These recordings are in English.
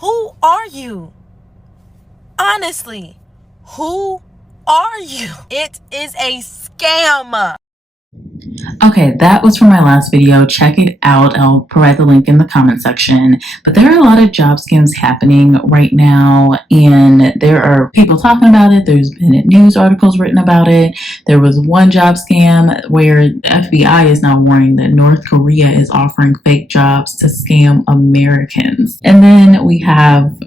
Who are you? Honestly, who are you? It is a scam. Okay, that was from my last video. Check it out. I'll provide the link in the comment section. But there are a lot of job scams happening right now, and there are people talking about it. There's been news articles written about it. There was one job scam where the FBI is now warning that North Korea is offering fake jobs to scam Americans. And then we have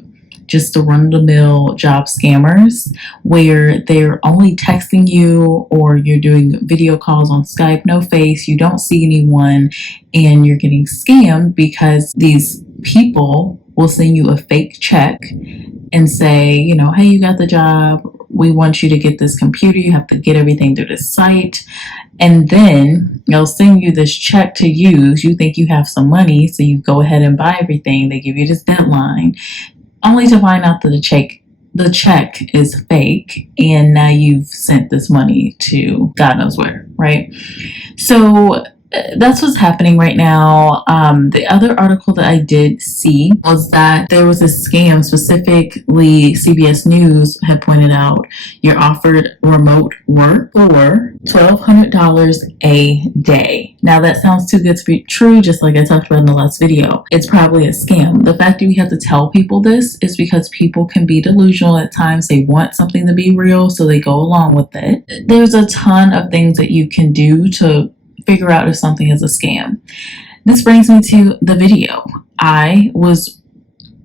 just the run-of-the-mill job scammers where they're only texting you or you're doing video calls on Skype, no face, you don't see anyone, and you're getting scammed because these people will send you a fake check and say, you know, hey, you got the job, we want you to get this computer, you have to get everything through this site, and then they'll send you this check to use. You think you have some money, so you go ahead and buy everything. They give you this deadline, only to find out that the check is fake, and now you've sent this money to God knows where, right? So that's what's happening right now. The other article that I did see was that there was a scam, specifically CBS News had pointed out, you're offered remote work for $1,200 a day. Now that sounds too good to be true, just like I talked about in the last video. It's probably a scam. The fact that we have to tell people this is because people can be delusional at times. They want something to be real, so they go along with it. There's a ton of things that you can do to figure out if something is a scam. This brings me to the video. I was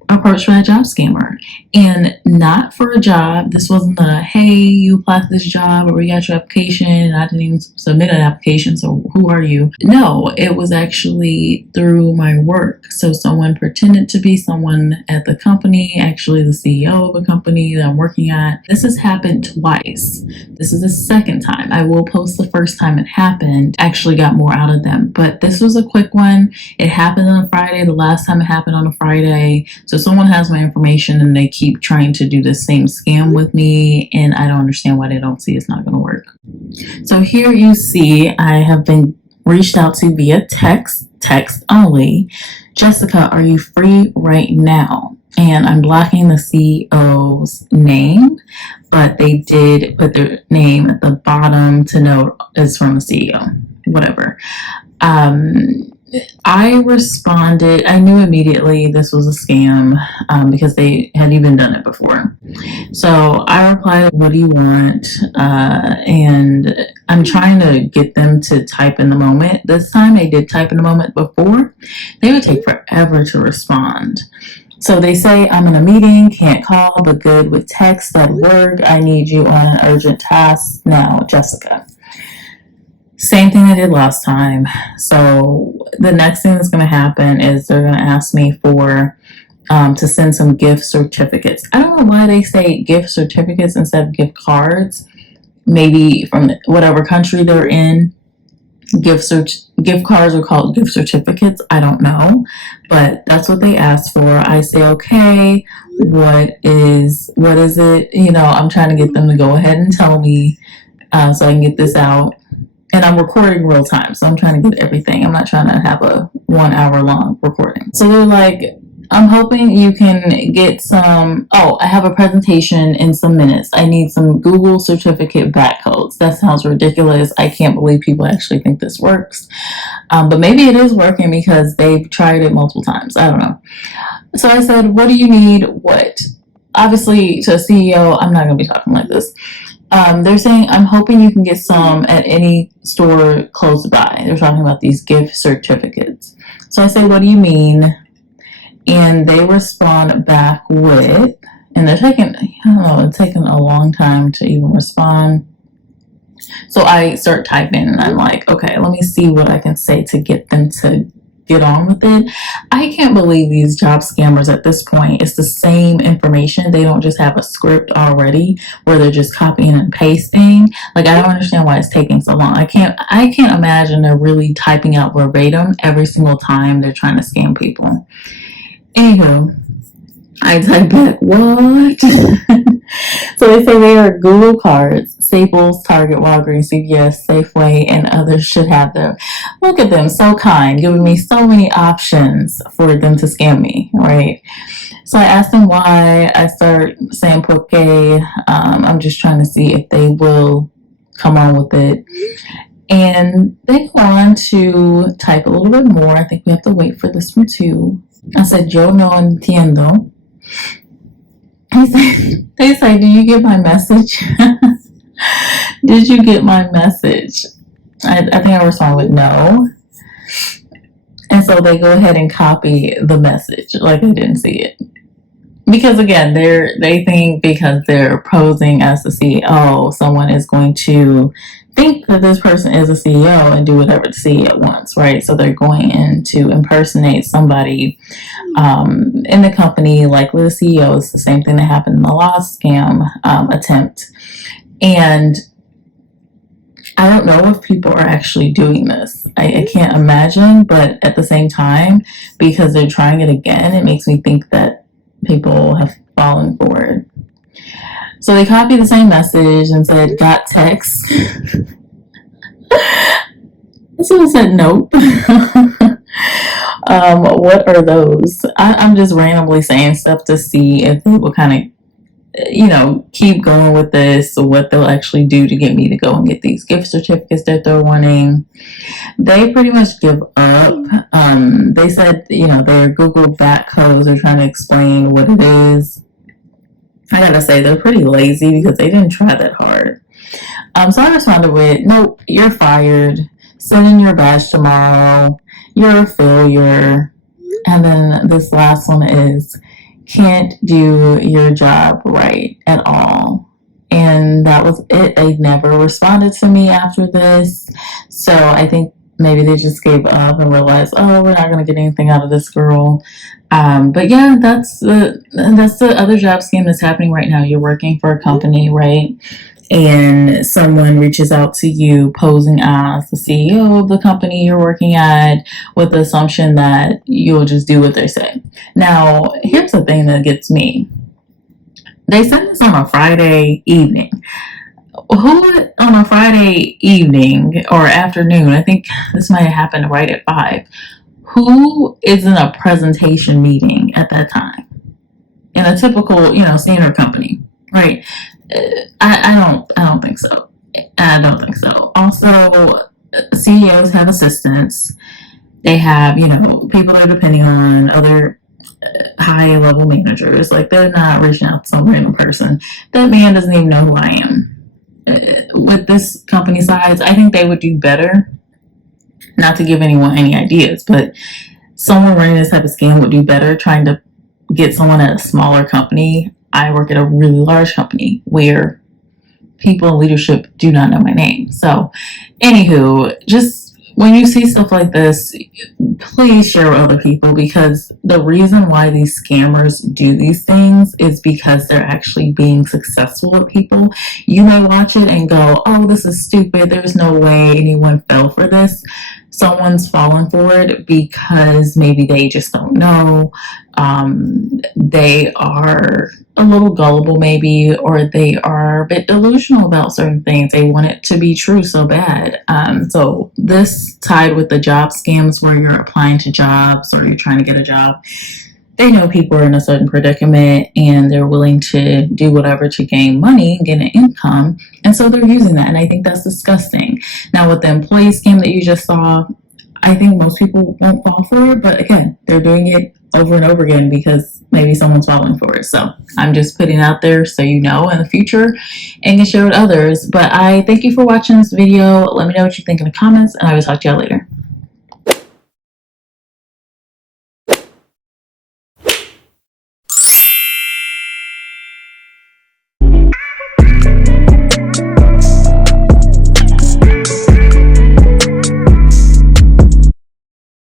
approached by a job scammer, and not for a job. This wasn't a, hey, you applied for this job, or we got your application and I didn't even submit an application, so who are you? No, it was actually through my work. So someone pretended to be someone at the company, actually the CEO of a company that I'm working at. This has happened twice. This is the second time. I will post the first time it happened. Actually got more out of them, but this was a quick one. It happened on a Friday. The last time it happened on a Friday. So someone has my information and they keep trying to do the same scam with me, and I don't understand why they don't see it's not going to work. So here you see I have been reached out to via text only. Jessica, are you free right now? And I'm blocking the CEO's name, but they did put their name at the bottom to note it's from the CEO, whatever. I responded, I knew immediately this was a scam because they had even done it before. So I replied, what do you want? And I'm trying to get them to type in the moment. This time they did type in the moment. Before, they would take forever to respond. So they say, I'm in a meeting, can't call, but good with text, that'll work. I need you on an urgent task now, Jessica. Same thing I did last time. So the next thing that's going to happen is they're going to ask me for to send some gift certificates. I don't know why they say gift certificates instead of gift cards. Maybe from whatever country they're in, gift cards are called gift certificates. I don't know, but that's what they asked for. I say, okay, what is it? You know, I'm trying to get them to go ahead and tell me so I can get this out. And I'm recording real time, so I'm trying to get everything. I'm not trying to have a 1 hour long recording. So they're like, I'm hoping you can get some, oh, I have a presentation in some minutes. I need some Google certificate back codes. That sounds ridiculous. I can't believe people actually think this works. But maybe it is working because they've tried it multiple times. I don't know. So I said, what do you need? What? Obviously, to a CEO, I'm not going to be talking like this. They're saying, I'm hoping you can get some at any store close by. They're talking about these gift certificates. So I say, what do you mean? And they respond back with, and they're taking, I don't know, it's taking a long time to even respond. So I start typing and I'm like, okay, let me see what I can say to get them to get on with it. I can't believe these job scammers at this point. It's the same information. They don't just have a script already where they're just copying and pasting. Like, I don't understand why it's taking so long. I can't imagine they're really typing out verbatim every single time they're trying to scam people. Anywho, I type back, what? So they say they are Google cards Staples, Target, Walgreens, CVS, Safeway, and others should have them. Look at them, so kind, giving me so many options for them to scam me, right? So I asked them why. I start saying porque. I'm just trying to see if they will come on with it. And they go on to type a little bit more. I think we have to wait for this one too. I said, yo no entiendo. They say, do you get my message? Did you get my message? I think I respond with no. And so they go ahead and copy the message like I didn't see it. Because again, they think because they're posing as the CEO, someone is going to think that this person is a CEO and do whatever the CEO wants, right? So they're going in to impersonate somebody in the company, likely the CEO. It's the same thing that happened in the last scam attempt. And I don't know if people are actually doing this. I can't imagine, but at the same time, because they're trying it again, it makes me think that people have fallen for it. So they copied the same message and said, got text. So I said, nope. What are those? I'm just randomly saying stuff to see if they will kind of, keep going with this, or what they'll actually do to get me to go and get these gift certificates that they're wanting. They pretty much give up. They said, their Google back codes are trying to explain what it is. I gotta say, they're pretty lazy because they didn't try that hard. So I responded with, nope, you're fired. Send in your badge tomorrow. You're a failure. And then this last one is, can't do your job right at all. And that was it. They never responded to me after this. So I think maybe they just gave up and realized, oh, we're not going to get anything out of this girl. But yeah, that's the other job scam that's happening right now. You're working for a company, right? And someone reaches out to you posing as the CEO of the company you're working at with the assumption that you'll just do what they say. Now, here's the thing that gets me. They sent this on a Friday evening. Who on a Friday evening or afternoon, I think this might have happened right at 5, who is in a presentation meeting at that time? In a typical, standard company, right? I don't think so. I don't think so. Also, CEOs have assistants. They have, people they're depending on, other high level managers. Like, they're not reaching out to some random person. That man doesn't even know who I am. With this company size, I think they would do better. Not to give anyone any ideas, but someone running this type of scam would do better trying to get someone at a smaller company. I work at a really large company where people in leadership do not know my name. So, anywho, just when you see stuff like this, please share with other people, because the reason why these scammers do these things is because they're actually being successful with people. You may watch it and go, oh, this is stupid. There's no way anyone fell for this. Someone's fallen for it because maybe they just don't know. They are a little gullible maybe, or they are a bit delusional about certain things. They want it to be true so bad. So this tied with the job scams where you're applying to jobs or you're trying to get a job. They know people are in a certain predicament and they're willing to do whatever to gain money and get an income. And so they're using that. And I think that's disgusting. Now, with the employee scam that you just saw, I think most people won't fall for it. But again, they're doing it over and over again because maybe someone's falling for it. So I'm just putting it out there so you know in the future and can share with others. But I thank you for watching this video. Let me know what you think in the comments, and I will talk to y'all later.